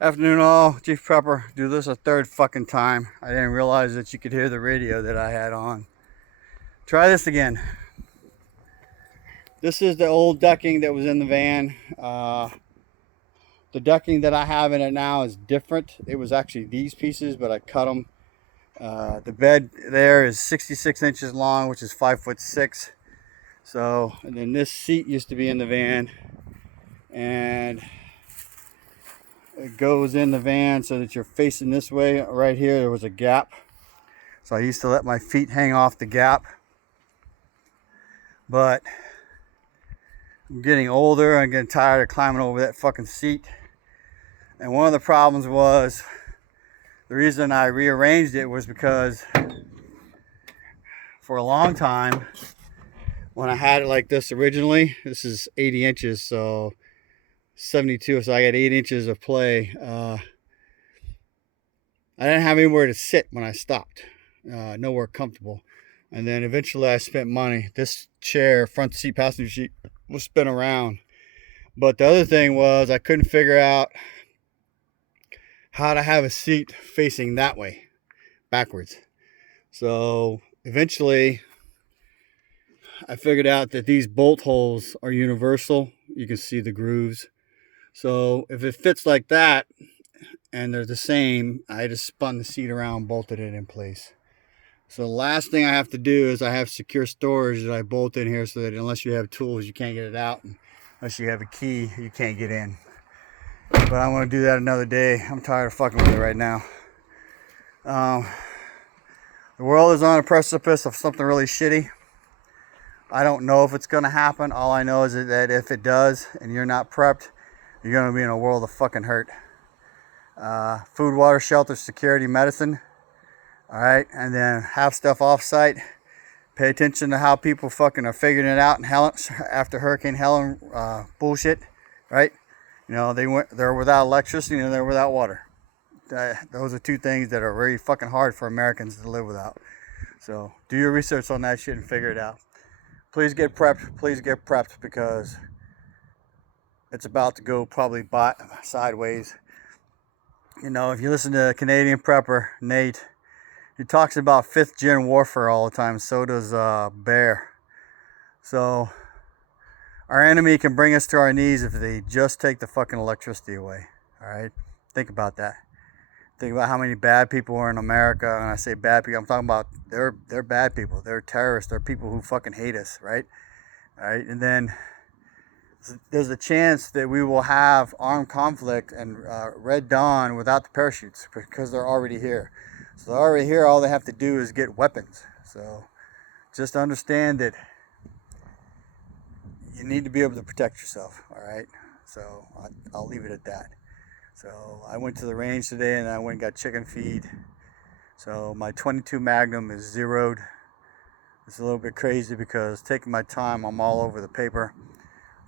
Afternoon all, Chief Prepper. Do this a third fucking time. I didn't realize that you could hear the radio that I had on. Try this again. This is the old decking that was in the van. The decking that I have in it now is different. It was actually these pieces, but I cut them. The bed there is 66 inches long, which is 5'6". So, and then this seat used to be in the van, and it goes in the van so that you're facing this way. Right here, there was a gap. So I used to let my feet hang off the gap. But I'm getting older. I'm getting tired of climbing over that fucking seat. And one of the problems was, the reason I rearranged it was because for a long time, when I had it like this originally, this is 80 inches, so 72, so I got 8 inches of play. I didn't have anywhere to sit when I stopped, nowhere comfortable. And then eventually I spent money. This chair, front seat, passenger seat, will spin around. But the other thing was I couldn't figure out how to have a seat facing that way, backwards. So eventually I figured out that these bolt holes are universal. You can see the grooves. So if it fits like that and they're the same, I just spun the seat around, bolted it in place. So the last thing I have to do is I have secure storage that I bolt in here so that unless you have tools, you can't get it out. And unless you have a key, you can't get in. But I want to do that another day. I'm tired of fucking with it right now. The world is on a precipice of something really shitty. I don't know if it's going to happen. All I know is that if it does and you're not prepped, you're going to be in a world of fucking hurt. Food, water, shelter, security, medicine. All right, and then have stuff off site. Pay attention to how people fucking are figuring it out in Helen after Hurricane Helen bullshit, right? You know, they're without electricity and they're without water. Those are two things that are very fucking hard for Americans to live without. So do your research on that shit and figure it out. Please get prepped. Please get prepped because it's about to go probably sideways. You know, if you listen to Canadian prepper Nate, he talks about 5th gen warfare all the time. So does Bear. So our enemy can bring us to our knees if they just take the fucking electricity away. All right, think about that. Think about how many bad people are in America. And I say bad people, I'm talking about they're bad people. They're terrorists. They're people who fucking hate us, right? All right, and then there's a chance that we will have armed conflict and Red Dawn without the parachutes because they're already here. So they're already here. All they have to do is get weapons. So just understand that you need to be able to protect yourself. All right. So I'll leave it at that. So I went to the range today and I went and got chicken feed. So my 22 Magnum is zeroed. It's a little bit crazy because taking my time, I'm all over the paper.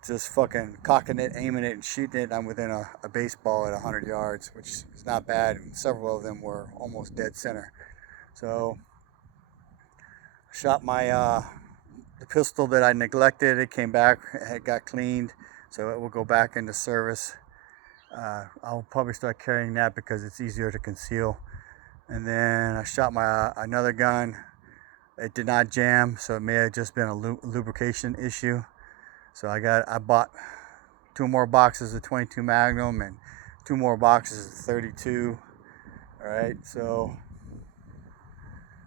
Just fucking cocking it, aiming it, and shooting it. I'm within a baseball at 100 yards, which is not bad. And several of them were almost dead center. So I shot the pistol that I neglected. It came back, it got cleaned, so it will go back into service. I'll probably start carrying that because it's easier to conceal. And then I shot my another gun. It did not jam, so it may have just been a lubrication issue. So I bought 2 more boxes of 22 Magnum and 2 more boxes of 32. All right, so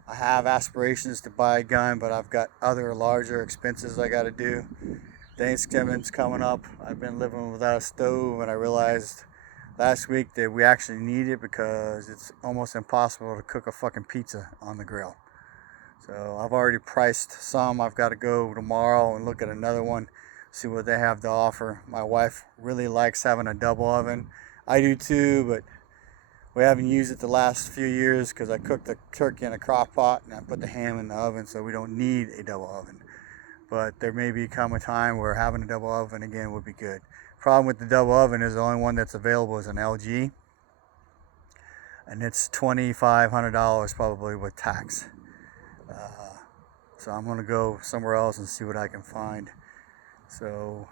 I have aspirations to buy a gun, but I've got other larger expenses I got to do. Thanksgiving's coming up. I've been living without a stove, and I realized last week that we actually need it because it's almost impossible to cook a fucking pizza on the grill. So I've already priced some. I've got to go tomorrow and look at another one, see what they have to offer. My wife really likes having a double oven. I do too, but we haven't used it the last few years because I cooked the turkey in a crock pot and I put the ham in the oven, so we don't need a double oven. But there may come a time where having a double oven again would be good. Problem with the double oven is the only one that's available is an LG, and it's $2,500 probably with tax. So I'm gonna go somewhere else and see what I can find. So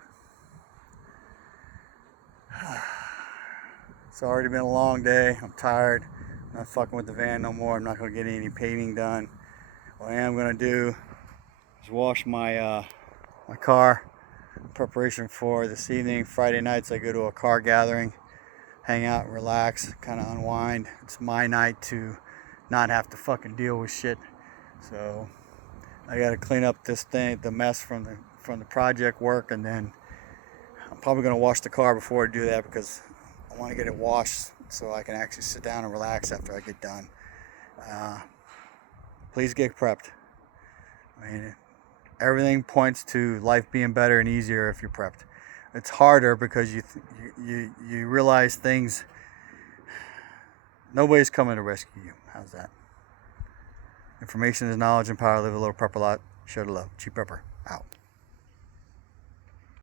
It's already been a long day. I'm tired. I'm not fucking with the van no more. I'm not going to get any painting done. What I am going to do is wash my my car in preparation for this evening. Friday nights I go to a car gathering, hang out, relax, kind of unwind. It's my night to not have to fucking deal with shit. So I got to clean up this thing, the mess from the project work, and then I'm probably going to wash the car before I do that because I want to get it washed so I can actually sit down and relax after I get done. Please get prepped. I mean, everything points to life being better and easier if you're prepped. It's harder because you realize things. Nobody's coming to rescue you. How's that? Information is knowledge and power. Live a little, prep a lot, show the love. Cheap Prepper out.